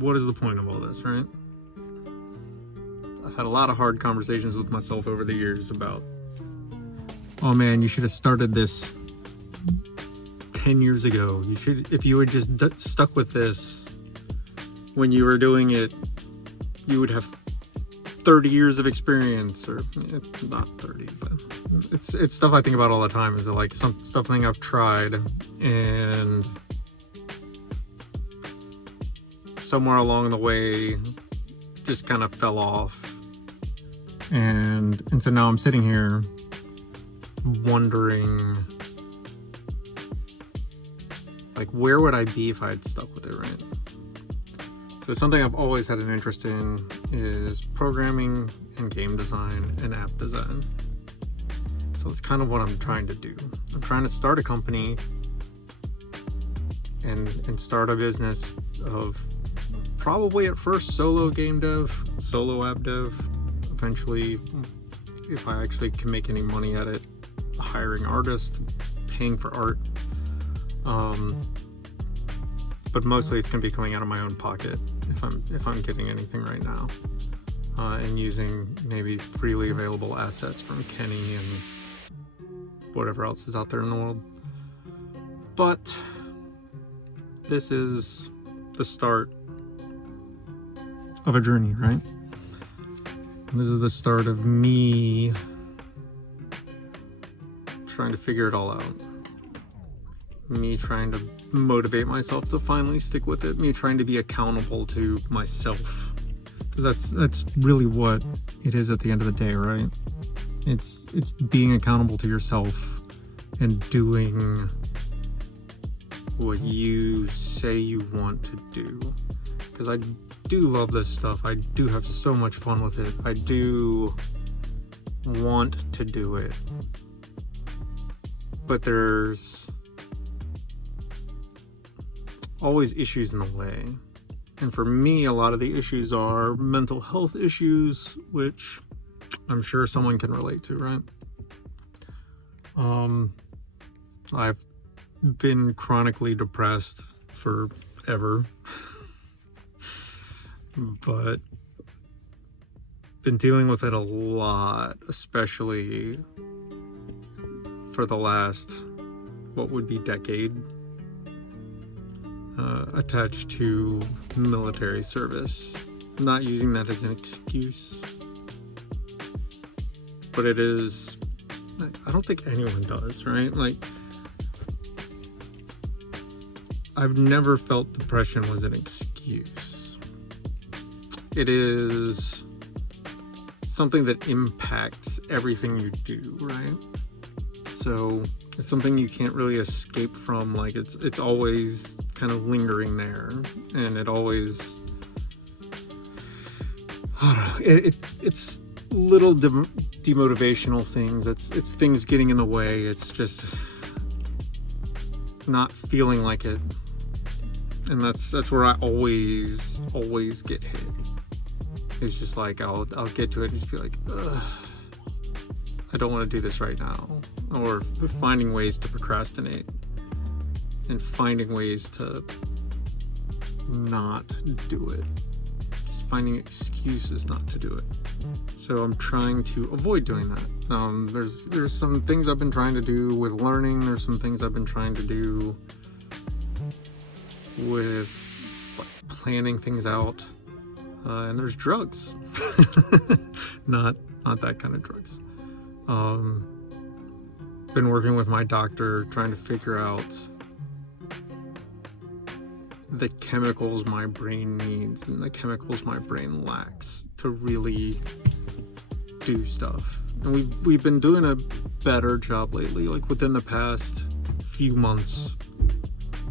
what is the point of all this, right? I've had a lot of hard conversations with myself over the years about, oh man, you should have started this 10 years ago. You should, if you had just stuck with this when you were doing it, you would have 30 years of experience, or not 30, but it's stuff I think about all the time. Is it like something I've tried and somewhere along the way just kind of fell off, and so now I'm sitting here wondering, like, where would I be if I had stuck with it, right? So something I've always had an interest in is programming and game design and app design. So that's kind of what I'm trying to do. I'm trying to start a company and start a business of probably at first solo game dev, solo app dev. Eventually, if I actually can make any money at it, hiring artists, paying for art. But mostly it's going to be coming out of my own pocket if I'm getting anything right now, and using maybe freely available assets from Kenny and whatever else is out there in the world. But this is the start of a journey, right? This is the start of me trying to figure it all out. Me trying to motivate myself to finally stick with it. Me trying to be accountable to myself. Because that's really what it is at the end of the day, right? It's being accountable to yourself and doing what you say you want to do. Because I do love this stuff. I do have so much fun with it. I do want to do it. But there's always issues in the way. And for me, a lot of the issues are mental health issues, which I'm sure someone can relate to, right? I've been chronically depressed forever, but been dealing with it a lot, especially for the last, what would be decade, attached to military service. Not using that as an excuse, but it is, I don't think anyone does, right? Like, I've never felt depression was an excuse. It is something that impacts everything you do, right? So it's something you can't really escape from. Like, it's always kind of lingering there, and it always, I don't know, it's little demotivational things. It's things getting in the way. It's just not feeling like it, and that's where I always get hit. It's just like I'll get to it and just be like, ugh, I don't want to do this right now. Or finding ways to procrastinate and finding ways to not do it. Just finding excuses not to do it. So I'm trying to avoid doing that. There's some things I've been trying to do with learning. There's some things I've been trying to do with, like, planning things out. And there's drugs. not that kind of drugs. Been working with my doctor trying to figure out the chemicals my brain needs and the chemicals my brain lacks to really do stuff. And we've been doing a better job lately. Like, within the past few months,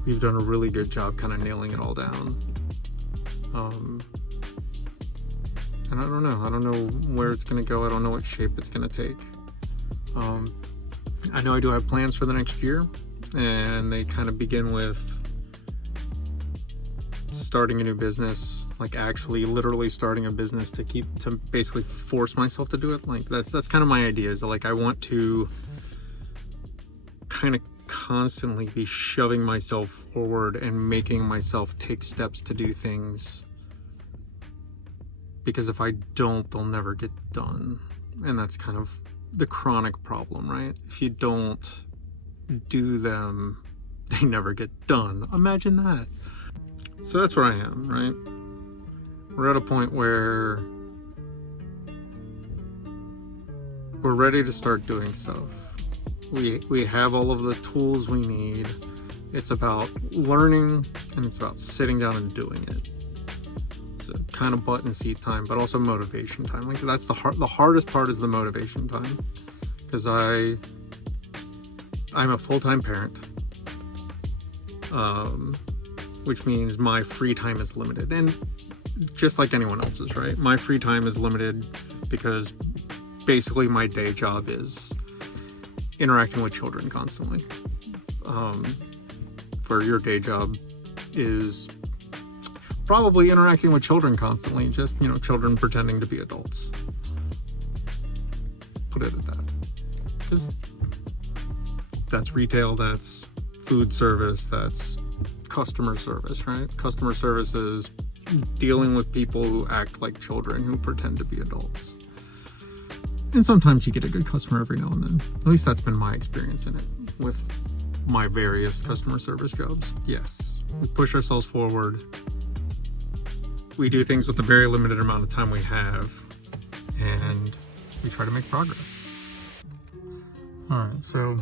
we've done a really good job kind of nailing it all down. And I don't know where it's gonna go. I don't know what shape it's gonna take. I know I do have plans for the next year, and they kind of begin with starting a new business, like actually literally starting a business to basically force myself to do it. Like, that's kind of my idea, is that, like, I want to kind of constantly be shoving myself forward and making myself take steps to do things because if I don't, they'll never get done. And that's kind of the chronic problem, right? If you don't do them, they never get done. Imagine that. So that's where I am, right? We're at a point where we're ready to start doing stuff. We have all of the tools we need. It's about learning, and it's about sitting down and doing it. So kind of butt and seat time, but also motivation time. Like that's the hardest part is the motivation time, because I'm a full-time parent, which means my free time is limited, and just like anyone else's, right? My free time is limited because basically my day job is interacting with children constantly. Where your day job is probably interacting with children constantly, just, children pretending to be adults. Put it at that. Because that's retail, that's food service, that's customer service, right? Customer service is dealing with people who act like children, who pretend to be adults. And sometimes you get a good customer every now and then. At least that's been my experience in it with my various customer service jobs. Yes, we push ourselves forward. We do things with the very limited amount of time we have, and we try to make progress. All right, so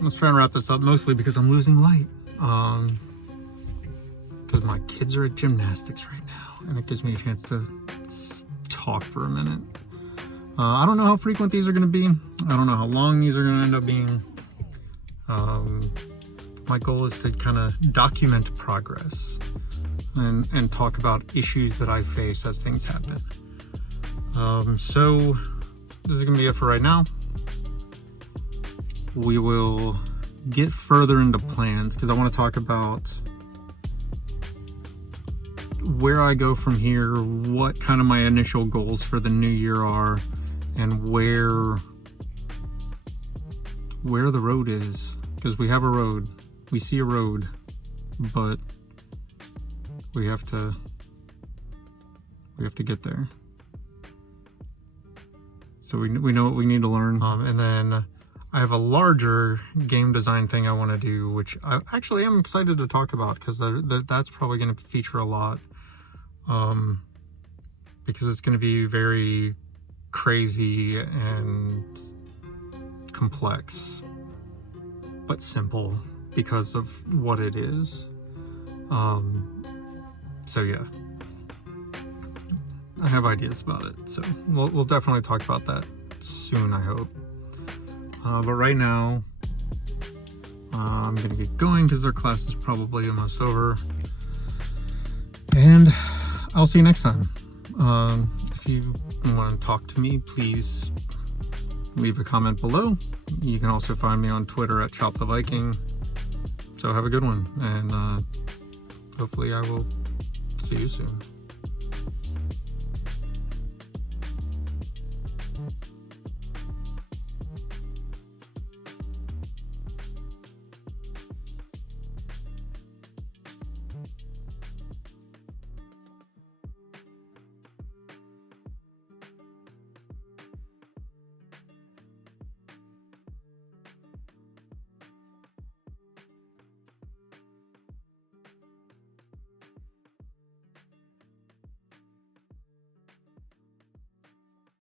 let's try and wrap this up, mostly because I'm losing light. Because my kids are at gymnastics right now, and it gives me a chance to talk for a minute. I don't know how frequent these are going to be. I don't know how long these are going to end up being. My goal is to kind of document progress and talk about issues that I face as things happen. So this is going to be it for right now. We will get further into plans because I want to talk about where I go from here, what kind of my initial goals for the new year are, and where the road is. Because we have a road, we see a road, but we have to get there. So we know what we need to learn, and then I have a larger game design thing I want to do, which I actually am excited to talk about, because that's probably going to feature a lot, because it's going to be very crazy and complex, but simple because of what it is. So yeah, I have ideas about it, so we'll definitely talk about that soon, I hope. But right now, I'm gonna get going because their class is probably almost over, and I'll see you next time. If you want to talk to me, please leave a comment below. You can also find me on Twitter at ChopTheViking. So have a good one, and hopefully I will see you soon.